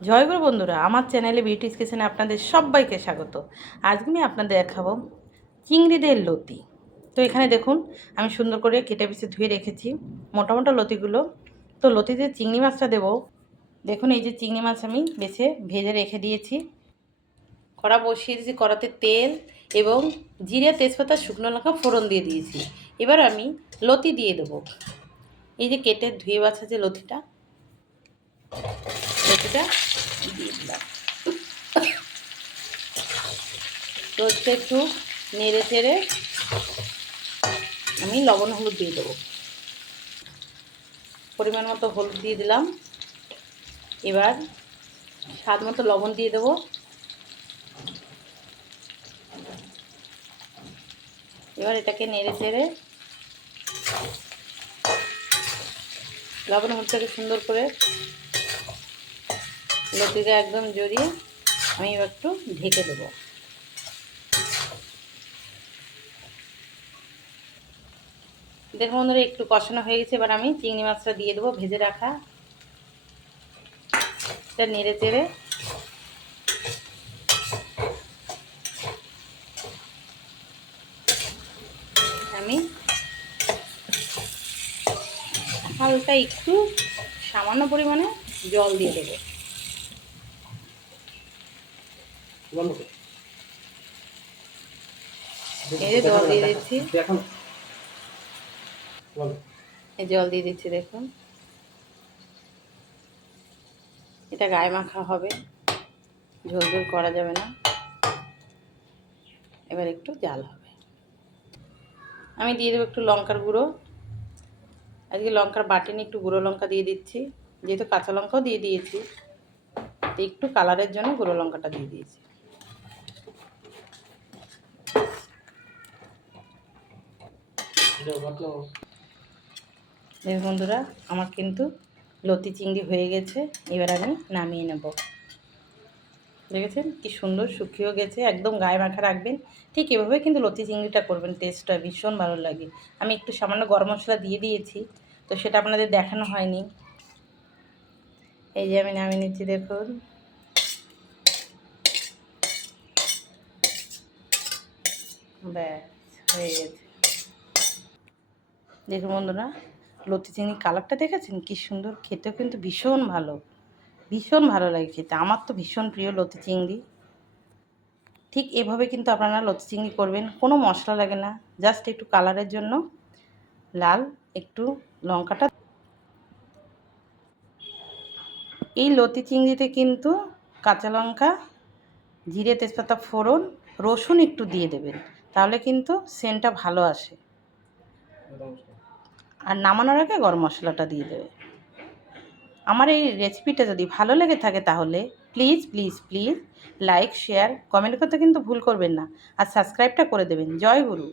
জয়গুরু বন্ধুরা, আমার চ্যানেলে বিউটিস কিচেনে আপনাদের সবাইকে স্বাগত। আজকে আমি আপনাদের দেখাবো চিংড়িদের লতি। তো এখানে দেখুন আমি সুন্দর করে কেটে পিষে ধুয়ে রেখেছি মোটা মোটা লতিগুলো। তো লতিতে চিংড়ি মাছটা দেবো। দেখুন এই যে চিংড়ি মাছ আমি বেছে ভেজে রেখে দিয়েছি। কড়া বসিয়ে দিয়েছি, কড়াতে তেল এবং জিরে, তেজপাতা, শুকনো লঙ্কা ফোড়ন দিয়ে দিয়েছি। এবার আমি লতি দিয়ে দেবো। এই যে কেটে ধুয়ে বাছা যে লতিটা দিয়ে দিলাম। তো একটু নেড়ে চেড়ে আমি লবণ হলুদ দিয়ে দেবো। পরিমাণ মতো হলুদ দিয়ে দিলাম। এবার স্বাদ মতো লবণ দিয়ে দেবো। এবার এটাকে নেড়ে চেড়ে লবণ হলুদটাকে সুন্দর করে লতিটা একদম জড়িয়ে আমি এবার একটু ঢেকে দেবো। দেখুন বন্ধুরা, একটু কষানো হয়ে গেছে। এবার আমি চিংড়ি মাছটা দিয়ে দেবো ভেজে রাখা। এটা নেড়ে চেড়ে আমি হালকা একটু সামান্য পরিমাণে জল দিয়ে দেবো। এই যে জল দিয়ে দিচ্ছি, এই জল দিয়ে দিচ্ছি। দেখুন এটা গায়ে মাখা হবে, ঝোল ঝোল করা যাবে না। এবার একটু জাল হবে। আমি দিয়ে দেবো একটু লঙ্কার গুঁড়ো। আজকে লঙ্কার বাটিনে একটু গুঁড়ো লঙ্কা দিয়ে দিচ্ছি, যেহেতু কাঁচা লঙ্কাও দিয়ে দিয়েছি, একটু কালারের জন্য গুঁড়ো লঙ্কাটা দিয়ে দিয়েছি। দেখুন বন্ধুরা, আমার কিন্তু লতি চিংড়ি হয়ে গেছে। এবার আমি নামিয়ে নেব। দেখেছেন কি সুন্দর শুকিয়েও গেছে, একদম গায়ে মাখা রাখবেন। ঠিক এভাবে কিন্তু লতি চিংড়িটা করবেন, টেস্টটা ভীষণ ভালো লাগে। আমি একটু সামান্য গরম মশলা দিয়ে দিয়েছি, তো সেটা আপনাদের দেখানো হয়নি। এই যে আমি নামিয়ে নিচ্ছি, দেখুন। ব্যাস হয়ে গেছে। দেখুন বন্ধুরা, লতি চিংড়ি কালারটা দেখেছেন কি সুন্দর, খেতেও কিন্তু ভীষণ ভালো, ভীষণ ভালো লাগে খেতে। আমার তো ভীষণ প্রিয় লতি চিংড়ি। ঠিক এভাবে কিন্তু আপনারা লতি চিংড়ি করবেন, কোনো মশলা লাগে না, জাস্ট একটু কালারের জন্য লাল একটু লঙ্কাটা। এই লতি চিংড়িতে কিন্তু কাঁচা লঙ্কা, জিরে, তেজপাতা ফোড়ন, রসুন একটু দিয়ে দেবেন, তাহলে কিন্তু সেন্টটা ভালো আসে। আর নামানোর আগে গরম মশলাটা দিয়ে দেবে। আমার এই রেসিপিটা যদি ভালো লেগে থাকে তাহলে please please please like, share, comment করতে কিন্তু ভুল করবেন না। আর সাবস্ক্রাইবটা করে দেবেন। জয় গুরু।